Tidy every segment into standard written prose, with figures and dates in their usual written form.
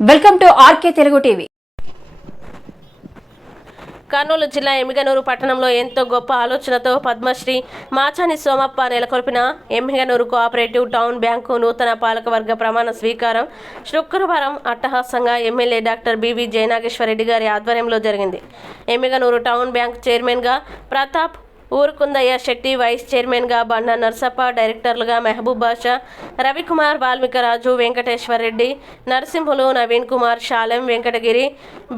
Welcome to RK Telugu TV. Kurnool జిల్లా ఎమ్మిగనూరు పట్టణంలో ఎంతో గొప్ప ఆలోచనతో పద్మశ్రీ మాచాని సోమప్ప నెలకొల్పిన ఎమ్మిగనూరు కోఆపరేటివ్ టౌన్ బ్యాంకు నూతన పాలకవర్గ ప్రమాణ స్వీకారం శుక్రవారం అట్టహాసంగా ఎమ్మెల్యే డాక్టర్ బివి జయనాగేశ్వరరెడ్డి గారి ఆధ్వర్యంలో జరిగింది. ఎమ్మిగనూరు టౌన్ బ్యాంక్ చైర్మన్గా ప్రతాప్, ఊరుకుందయ్య శెట్టి, వైస్ చైర్మన్గా బండ నర్సప్ప, డైరెక్టర్లుగా మెహబూబ్ బాషా, రవికుమార్, వాల్మీకరాజు, వెంకటేశ్వరరెడ్డి, నరసింహులు, నవీన్ కుమార్, శాలెం, వెంకటగిరి,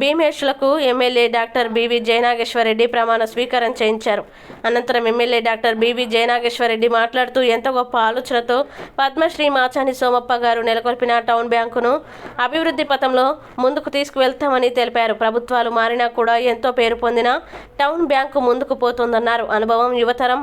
భీమేష్లకు ఎమ్మెల్యే డాక్టర్ బివి జయనాగేశ్వరరెడ్డి ప్రమాణ స్వీకారం చేయించారు. అనంతరం ఎమ్మెల్యే డాక్టర్ బివి జయనాగేశ్వరరెడ్డి మాట్లాడుతూ ఎంతో గొప్ప ఆలోచనతో పద్మశ్రీ మాచాని సోమప్ప గారు నెలకొల్పిన టౌన్ బ్యాంకును అభివృద్ధి పథంలో ముందుకు తీసుకువెళ్తామని తెలిపారు. ప్రభుత్వాలు మారినా కూడా ఎంతో పేరు పొందిన టౌన్ బ్యాంకు ముందుకు పోతుందన్నారు. అనుభవం, యువతరం,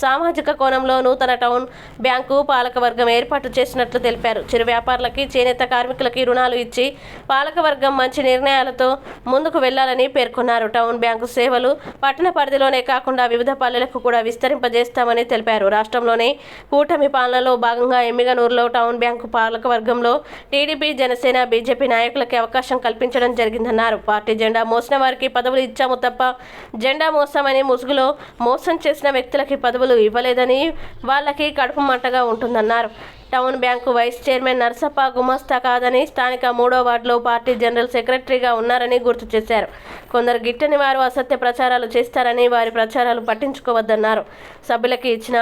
సామాజిక కోణంలో నూతన టౌన్ బ్యాంకు పాలకవర్గం ఏర్పాటు చేసినట్లు తెలిపారు. చిరు వ్యాపారులకి, చేనేత కార్మికులకి రుణాలు ఇచ్చి పాలకవర్గం మంచి నిర్ణయాలతో ముందుకు వెళ్లాలని పేర్కొన్నారు. టౌన్ బ్యాంకు సేవలు పట్టణ పరిధిలోనే కాకుండా వివిధ పల్లెలకు కూడా విస్తరింపజేస్తామని తెలిపారు. రాష్ట్రంలోనే కూటమి పాలనలో భాగంగా ఎమ్మిగనూరులో టౌన్ బ్యాంకు పాలకవర్గంలో టీడీపీ, జనసేన, బీజేపీ నాయకులకి అవకాశం కల్పించడం జరిగిందన్నారు. పార్టీ జెండా మోసిన వారికి పదవులు ఇచ్చాము తప్ప జెండా మోసామని ముసుగులో మోసం చేసిన వ్యక్తులకి పదవులు ఇవ్వలేదని, వాళ్ళకి కడుపు మంటగా ఉంటుందన్నారు. Town bank vice chairman Narsappa గుమస్తా కాదని, స్థానిక 3వ వార్డులో పార్టీ జనరల్ సెక్రటరీగా ఉన్నారని గుర్తు చేశారు. కొందరు గిట్టని వారు అసత్య ప్రచారాలు చేస్తారని, వారి ప్రచారాలు పట్టించుకోవద్దన్నారు. సభ్యులకి ఇచ్చిన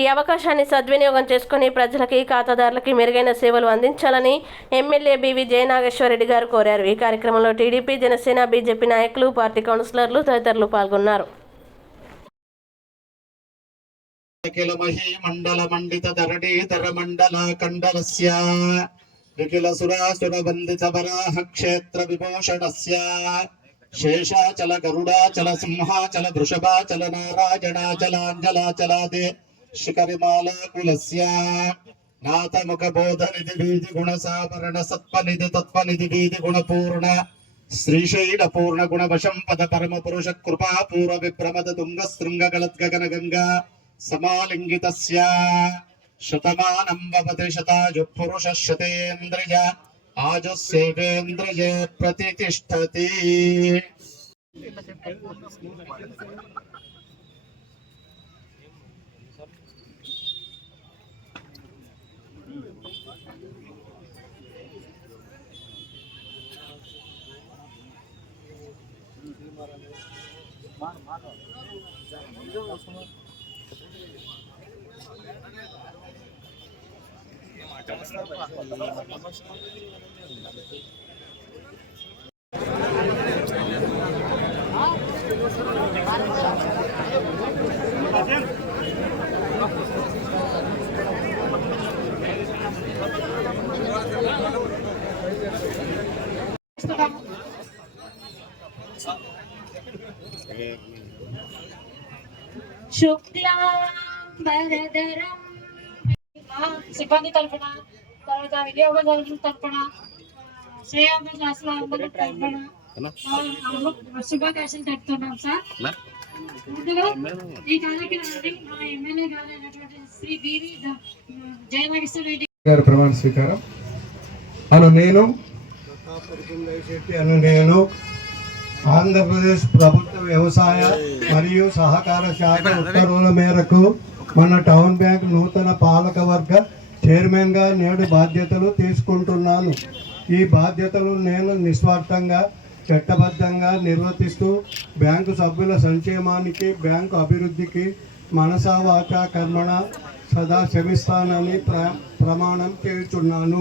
ఈ అవకాశాన్ని సద్వినియోగం చేసుకుని ప్రజలకి, ఖాతాదారులకి మెరుగైన సేవలు అందించాలని ఎమ్మెల్యే బివి జయనాగేశ్వరరెడ్డి గారు కోరారు. ఈ కార్యక్రమంలో టీడీపీ, జనసేన, బీజేపీ నాయకులు, పార్టీ కౌన్సిలర్లు తదితరులు పాల్గొన్నారు. అఖిల మహీ మండల మండిత ధరణీధర మండల కండలస్య నిఖిల సురాసుర వందిత వరాహ క్షేత్ర విభూషణస్య శేషాచల గరుడాచల సింహాచల వృషభాచల నారాయణాచలాంజలాచలాదే శిఖరిమాలాకులస్య నాథముఖ బోధనిధి వీధి గుణసాభరణ సత్వనిధి తత్వనిధి వీధి గుణపూర్ణ శ్రీశైల పూర్ణ గుణ వశం పద పరమ పురుష కృపా పూర్వ విప్రమద తుంగ శృంగ గలద్గగన గంగా సమాలింగితస్య శతమానం భవతి శతాయు పురుష శతేంద్రియ ఆజుసేవేంద్రియ ప్రతిష్ఠతి. శుక్లాంబరధరం సిబ్బంది తరఫున, తర్వాత వినియోగదారుల తరఫున, శ్రేయోభిలాషుల అందరి తరఫున శుభాకాంక్షలు తెలుపుతున్నాం సార్. ముందుగా ఈ కార్యక్రమాన్ని మా ఎమ్మెల్యే గారు అయినటువంటి శ్రీ బివి జయనాగేశ్వరరెడ్డి గారి ప్రమాణ స్వీకారం. నేను ఆంధ్రప్రదేశ్ ప్రభుత్వ వ్యవసాయ మరియు సహకార శాఖ ఉత్తర్వుల మేరకు మన టౌన్ బ్యాంక్ నూతన పాలకవర్గ చైర్మన్గా నేడు బాధ్యతలు తీసుకుంటున్నాను. ఈ బాధ్యతలు నేను నిస్వార్థంగా, చట్టబద్ధంగా నిర్వర్తిస్తూ బ్యాంకు సభ్యుల సంక్షేమానికి, బ్యాంకు అభివృద్ధికి మనసా వాచా కర్మణ సదా శ్రమిస్తానని ప్రమాణం చేస్తున్నాను.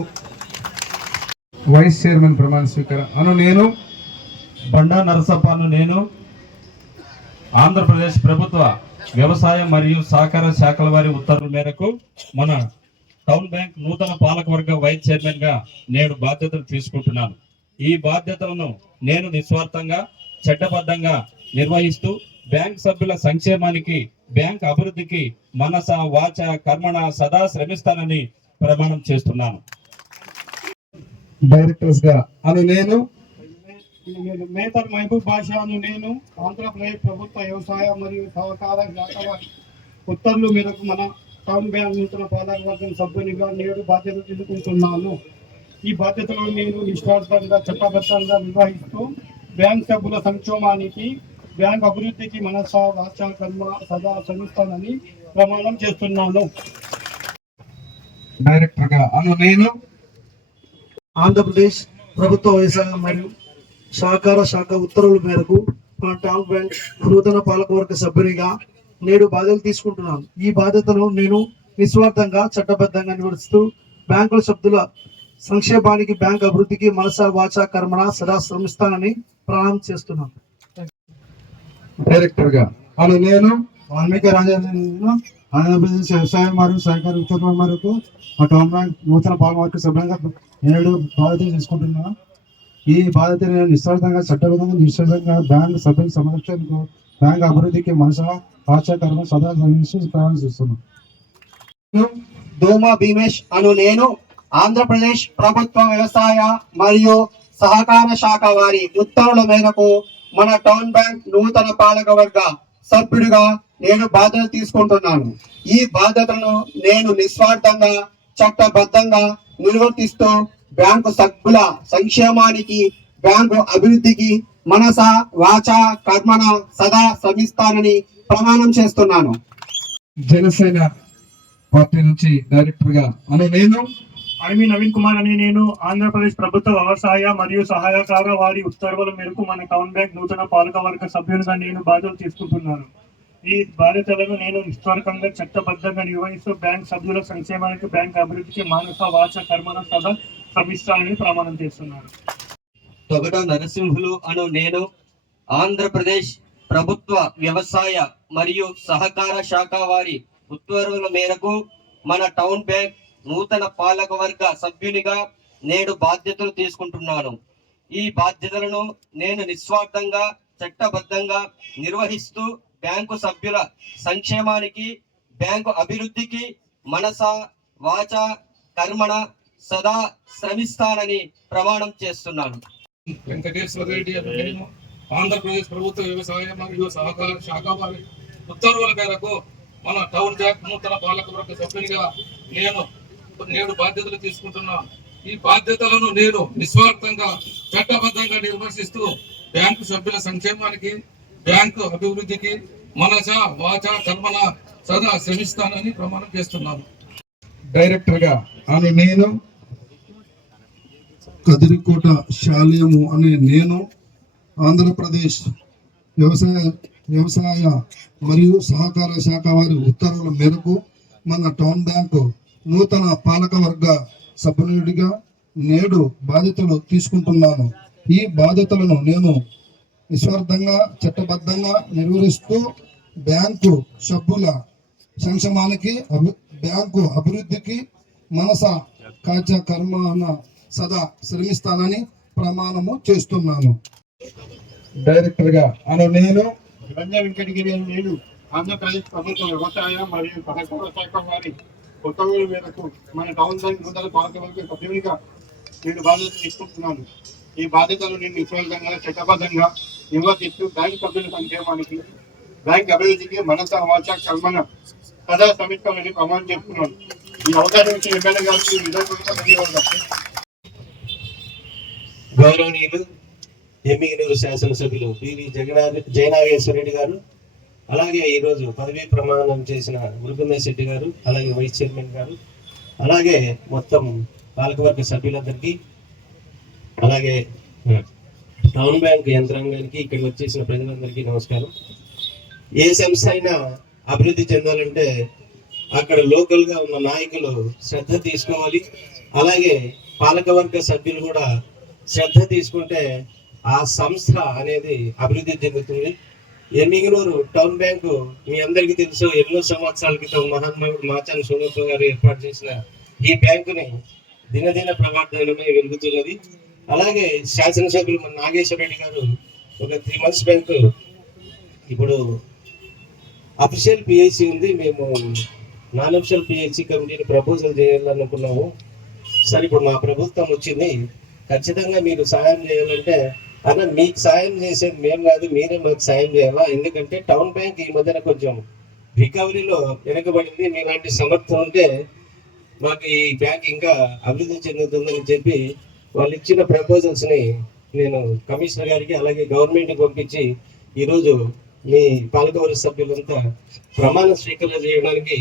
వైస్ చైర్మన్ ప్రమాణ స్వీకారం. నేను బండా నరసప్పను నేను ఆంధ్రప్రదేశ్ ప్రభుత్వ వ్యవసాయ మరియు సహకార శాఖల వారి ఉత్తర్వుల మేరకు మన టౌన్ బ్యాంక్ నూతన పాలకవర్గ వైస్ చైర్మన్ గా నేడు బాధ్యతలు తీసుకుంటున్నాను. ఈ బాధ్యతలను నేను నిస్వార్థంగా, చట్టబద్ధంగా నిర్వహిస్తూ బ్యాంక్ సభ్యుల సంక్షేమానికి, బ్యాంక్ అభివృద్ధికి మనస వాచ కర్మణ సదా శ్రమిస్తానని ప్రమాణం చేస్తున్నాను. డైరెక్టర్స్ గా నేను మేతర్ మహబూబ్ బాషాను నేను ఆంధ్రప్రదేశ్ ప్రభుత్వ వ్యవసాయ మరియు సహకార శాఖ ఉత్తర్వుల మేరకు మన టౌన్ బ్యాంక్ నూతన పాలకవర్గం సభ్యునిగా నేడు బాధ్యత తీసుకుంటున్నాను. ఈ బాధ్యతలను నేను నిష్ఠార్థంగా చట్టబద్ధంగా నిర్వహిస్తూ బ్యాంక్ సభ్యుల సంక్షేమానికి బ్యాంక్ అభివృద్ధికి మనస వాచ కర్మ సదా శ్రమిస్తానని ప్రమాణం చేస్తున్నాను. డైరెక్టర్గా నేను ఆంధ్రప్రదేశ్ ప్రభుత్వ వ్యవసాయ మరియు సహకార శాఖ ఉత్తర్వుల మేరకు మన టౌన్ బ్యాంక్ నూతన పాలకవర్గ సభ్యునిగా నేడు బాధ్యతలు తీసుకుంటున్నాను. ఈ బాధ్యతను నేను నిస్వార్థంగా చట్టబద్ధంగా నిర్వహిస్తూ బ్యాంకుల సభ్యుల సంక్షేమానికి బ్యాంక్ అభివృద్ధికి మనస వాచ కర్మణ సదా శ్రమిస్తానని ప్రమాణం చేస్తున్నాను. డైరెక్టర్గా నేను వాల్మీకి రాజేంద్ర ఆంధ్రప్రదేశ్ వ్యవసాయ మరియు సహకార ఉత్తర్వుల మేరకు మా టౌన్ బ్యాంక్ నూతన పాలకవర్గ సభ్యునిగా నేడు బాధ్యతలు తీసుకుంటున్నాను. ఈ బాధ్యత నేను నిస్వార్థంగా చట్టబద్ధంగా నిశ్చితంగా బ్యాంక్ సభ్యుల సంరక్షణకు బ్యాంక్ అభివృద్ధికి మనస వాచ కర్మ సదా ప్రమాణం చేస్తున్నాను. దోమ భీమేష్ నేను ఆంధ్రప్రదేశ్ ప్రభుత్వ వ్యవసాయ మరియు సహకార శాఖ వారి ఉత్తర్వుల మేరకు మన టౌన్ బ్యాంక్ నూతన పాలకవర్గ సభ్యుడిగా నేను బాధ్యత తీసుకుంటున్నాను. ఈ బాధ్యతలను నేను నిస్వార్థంగా చట్టబద్ధంగా నిర్వర్తిస్తూ బ్యాంకు సభ్యుల సంక్షేమానికి బ్యాంకు అభివృద్ధికి మనస వాచ కర్మణ సదా శ్రమిస్తానని ప్రమాణం చేస్తున్నాను. జనసేన పార్టీ నుంచి డైరెక్టర్గా నేను ఐమి నవీన్ కుమార్ అని నేను ఆంధ్రప్రదేశ్ ప్రభుత్వ వ్యవసాయ మరియు సహాయకార వారి ఉత్తర్వుల మేరకు మన టౌన్ బ్యాంక్ నూతన పాలకవర్గ సభ్యునిగా నేను బాధ్యతలు తీసుకుంటున్నాను. ఈ బాధ్యతలను నేను నిస్వార్థంగా చట్టబద్ధంగా నిర్వహిస్తూ బ్యాంక్ సభ్యుల సంక్షేమానికి బ్యాంక్ అభివృద్ధికి మానస వాచ కర్మణ సదా శ్రమిస్తానని ప్రమాణం చేస్తున్నాను. తొగట నరసింహులు నేను ఆంధ్రప్రదేశ్ ప్రభుత్వ వ్యవసాయ మరియు సహకార శాఖ వారి ఉత్తర్వుల మేరకు మన టౌన్ బ్యాంక్ నూతన పాలకవర్గ సభ్యునిగా నేడు బాధ్యతలు తీసుకుంటున్నాను. ఈ బాధ్యతలను నేను నిస్వార్థంగా చట్టబద్ధంగా నిర్వహిస్తూ బ్యాంకు సభ్యుల సంక్షేమానికి బ్యాంకు అభివృద్ధికి మనస వాచ కర్మణ సదా శ్రమిస్తానని ప్రమాణం చేస్తున్నాను. వెంకటేశ్వర రెడ్డి నేను ఆంధ్రప్రదేశ్ ప్రభుత్వ వ్యవసాయ మరియు సహకార శాఖ వారి ఉత్తర్వుల మేరకు మన టౌన్ బ్యాంక్ నూతన పాలకవర్గ సభ్యునిగా నేడు బాధ్యతలు తీసుకుంటున్నాను. ఈ బాధ్యతలను నేను నిస్వార్థంగా చట్టబద్ధంగా నిర్వహిస్తూ బ్యాంకు సభ్యుల సంక్షేమానికి బ్యాంకు అభివృద్ధికి మనస వాచ కర్మణ సదా శ్రమిస్తానని ప్రమాణం చేస్తున్నాను. డైరెక్టర్గా నేను కదిరికోట శాల్యము నేను ఆంధ్రప్రదేశ్ వ్యవసాయ మరియు సహకార శాఖ వారి ఉత్తర్వుల మేరకు మన టౌన్ బ్యాంకు నూతన పాలకవర్గ సభ్యునిగా నేడు బాధ్యతలు తీసుకుంటున్నాను. ఈ బాధ్యతలను నేను నిస్వార్థంగా చట్టబద్ధంగా నిర్వహిస్తూ బ్యాంకు సభ్యుల సంక్షేమానికి బ్యాంకు అభివృద్ధికి మనస కాచ కర్మ సదా శ్రమిస్తానని ప్రమాణము చేస్తున్నాను. డైరెక్టర్గా నేను రంజ వెంకటగిరి అని నేను ఆంధ్రప్రదేశ్ ప్రభుత్వ వ్యవసాయ మరియు సహకార శాఖ వారి ఉత్తర్వుల మేరకు మన టౌన్ బ్యాంక్ నూతన పాలకవర్గ సభ్యునిగా నేను బాధ్యత తీసుకుంటున్నాను. ఈ బాధ్యతలు నేను నిస్వార్థంగా చట్టబద్ధంగా నిర్వర్తిస్తూ బ్యాంక్ సభ్యుల సంక్షేమానికి బ్యాంక్ అభివృద్ధికి మనస వాచ కర్మణ సదా శ్రమిస్తామని ప్రమాణం చేస్తున్నాను. ఈ అవకాశం ఇచ్చిన ఎమ్మెల్యే గారికి ధన్యవాదాలు. గౌరవనీయులు ఎమ్మిగనూరు శాసనసభ్యులు పివి జయనాగేశ్వర రెడ్డి గారు, అలాగే ఈరోజు పదవీ ప్రమాణం చేసిన మృగమేశ్ రెడ్డి గారు, అలాగే వైస్ చైర్మన్ గారు, అలాగే మొత్తం పాలకవర్గ సభ్యులందరికీ, అలాగే టౌన్ బ్యాంక్ యంత్రాంగానికి, ఇక్కడికి వచ్చేసిన ప్రజలందరికీ నమస్కారం. ఏ సంస్థ అయినా అభివృద్ధి చెందాలంటే అక్కడ లోకల్గా ఉన్న నాయకులు శ్రద్ధ తీసుకోవాలి. అలాగే పాలకవర్గ సభ్యులు కూడా శ్రద్ధ తీసుకుంటే ఆ సంస్థ అనేది అభివృద్ధి చెందుతుంది. ఎమ్మిగనూరు టౌన్ బ్యాంకు మీ అందరికీ తెలుసు, ఎన్నో సంవత్సరాల క్రితం మహాత్ముడు మాచాని సోమప్ప గారు ఏర్పాటు చేసిన ఈ బ్యాంకుని దినదిన ప్రవర్ధనమే వెలుగుతున్నది. అలాగే శాసనసభ్యులు మన నాగేశ్వర రెడ్డి గారు ఒక 3 months బ్యాంకు ఇప్పుడు అఫీషియల్ పిఐసి ఉంది, మేము నాన్ అఫీషియల్ పిఐసి కమిటీని ప్రపోజల్ చేయాలనుకున్నాము. సరే ఇప్పుడు మా ప్రభుత్వం వచ్చింది, ఖచ్చితంగా మీరు సాయం చేయాలంటే అన్న మీకు సాయం చేసేది మేము కాదు, మీరే మాకు సాయం చేయాలా. ఎందుకంటే టౌన్ బ్యాంక్ ఈ మధ్యన కొంచెం రికవరీలో వెనకబడింది. మీలాంటి సమర్థం ఉంటే మాకు ఈ బ్యాంక్ ఇంకా అభివృద్ధి చెందుతుందని చెప్పి వాళ్ళు ఇచ్చిన ప్రపోజల్స్ ని నేను కమిషనర్ గారికి అలాగే గవర్నమెంట్ పంపించి ఈరోజు మీ పాలకవర్గ సభ్యులంతా ప్రమాణ స్వీకారం చేయడానికి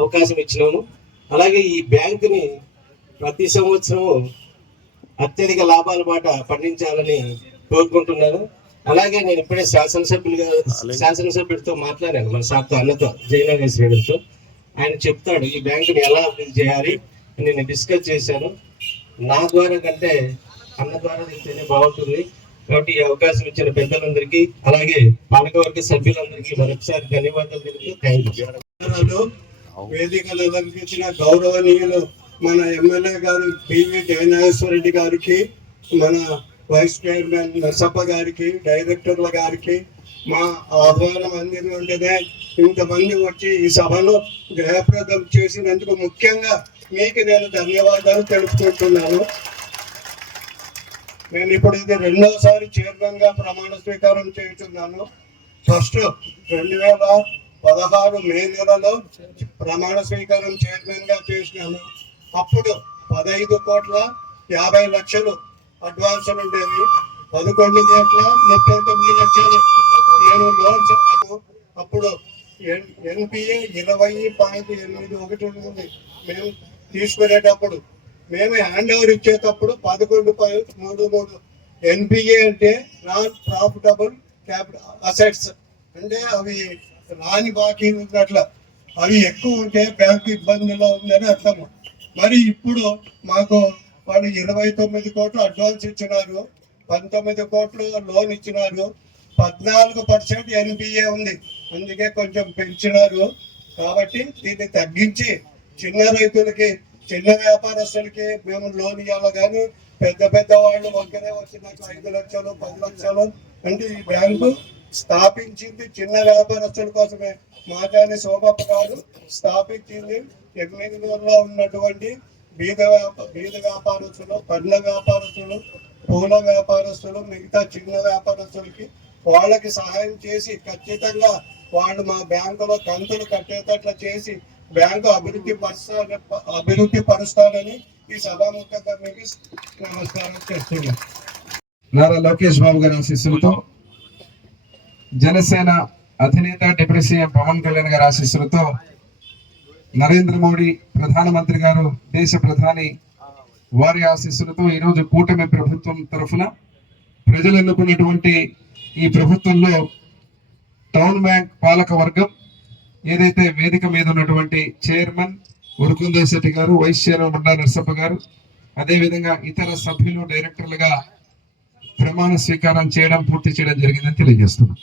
అవకాశం ఇచ్చినాము. అలాగే ఈ బ్యాంకుని ప్రతి సంవత్సరము అత్యధిక లాభాల బాట పండించాలని కోరుకుంటున్నాను. అలాగే నేను ఇప్పుడే శాసనసభ్యుడితో మాట్లాడాను, మన సార్తో అన్నతో జయనాగేశ్వర రెడ్డితో. ఆయన చెప్తాడు ఈ బ్యాంకుని ఎలా అభివృద్ధి చేయాలి అని నేను డిస్కస్ చేశాను. నా ద్వారా కంటే అన్న ద్వారా చెప్తేనే బాగుంటుంది. కాబట్టి ఈ అవకాశం ఇచ్చిన పెద్దలందరికీ అలాగే పాలకవర్గ సభ్యులందరికీ మరొకసారి ధన్యవాదాలు తెలుపుతూ థ్యాంక్ యూ. వేదికలు అలంకరించిన గౌరవనీయులు మన ఎమ్మెల్యే గారు బివి జయనాగేశ్వర రెడ్డి గారికి, మన వైస్ చైర్మన్ నర్సప్ప గారికి, డైరెక్టర్ల గారికి మా ఆహ్వానం అందిన వెంటనే ఇంతమంది వచ్చి ఈ సభను జయప్రదం చేసినందుకు ముఖ్యంగా మీకు నేను ధన్యవాదాలు తెలుపుకుంటున్నాను. నేను ఇప్పుడు ఇది రెండోసారి చైర్మన్ గా ప్రమాణ స్వీకారం చేస్తున్నాను. ఫస్ట్ 2016 మే నెలలో ప్రమాణ స్వీకారం చైర్మన్ గా చేసినాను. అప్పుడు 15,50,00,000 అడ్వాన్సులు ఉండేవి. 11,39,00,000 నేను లోన్స్. అప్పుడు ఎన్పిఏ 20.81 ఉంది. మేము తీసుకునేటప్పుడు మేము హ్యాండ్ ఓవర్ ఇచ్చేటప్పుడు 11.33. ఎన్పిఏ అంటే నాన్ ప్రాఫిటబుల్ క్యాపిటల్ అసెట్స్, అంటే అవి రాని బాకీలు ఉన్నట్ల. అవి ఎక్కువ ఉంటే బ్యాంకు ఇబ్బందిలో ఉందని అర్థము. మరి ఇప్పుడు మాకు వాళ్ళు 29 కోట్లు అడ్వాన్స్ ఇచ్చినారు, 19 కోట్లు లోన్ ఇచ్చినారు, 14% ఎన్పిఏ ఉంది. అందుకే కొంచెం పెంచినారు. కాబట్టి దీన్ని తగ్గించి చిన్న రైతులకి, చిన్న వ్యాపారస్తులకి మేము లోన్ ఇవ్వాలి. కానీ పెద్ద పెద్ద వాళ్ళు ఒక్కరే వచ్చినాక 5 లక్షలు 10 లక్షలు అంటే ఈ బ్యాంకు స్థాపించింది చిన్న వ్యాపారస్తుల కోసమే. మాటాని సోమప్ప గారు స్థాపించింది ఎమ్మెల్యేలో ఉన్నటువంటి బీద వ్యాపారస్తులు, పండ్ల వ్యాపారస్తులు, పూల వ్యాపారస్తులు, మిగతా చిన్న వ్యాపారస్తులకి వాళ్ళకి సహాయం చేసి ఖచ్చితంగా వాళ్ళు మా బ్యాంకులో కంతులు కట్టేటట్లా చేసి బ్యాంకు అభివృద్ధి పరుస్తానని ఈ సభాముఖంగా మీకు నమస్కారం చేస్తున్నాను. నారా లోకేష్ బాబు గారి ఆశీస్సులతో, జనసేన అధినేత డిప్యూటీ సీఎం పవన్ కళ్యాణ్ గారి ఆశీస్సులతో, నరేంద్ర మోడీ ప్రధానమంత్రి గారు దేశ ప్రధాని వారి ఆశీస్సులతో ఈరోజు కూటమి ప్రభుత్వం తరఫున ప్రజలు ఎన్నుకున్నటువంటి ఈ ప్రభుత్వంలో టౌన్ బ్యాంక్ పాలక వర్గం ఏదైతే వేదిక మీద ఉన్నటువంటి చైర్మన్ ఉరుకుందే శెట్టి గారు, వైస్ చైర్మన్ బండా నర్సప్ప గారు, అదేవిధంగా ఇతర సభ్యులు, డైరెక్టర్లుగా ప్రమాణ స్వీకారం చేయడం పూర్తి చేయడం జరిగిందని తెలియజేస్తున్నాం.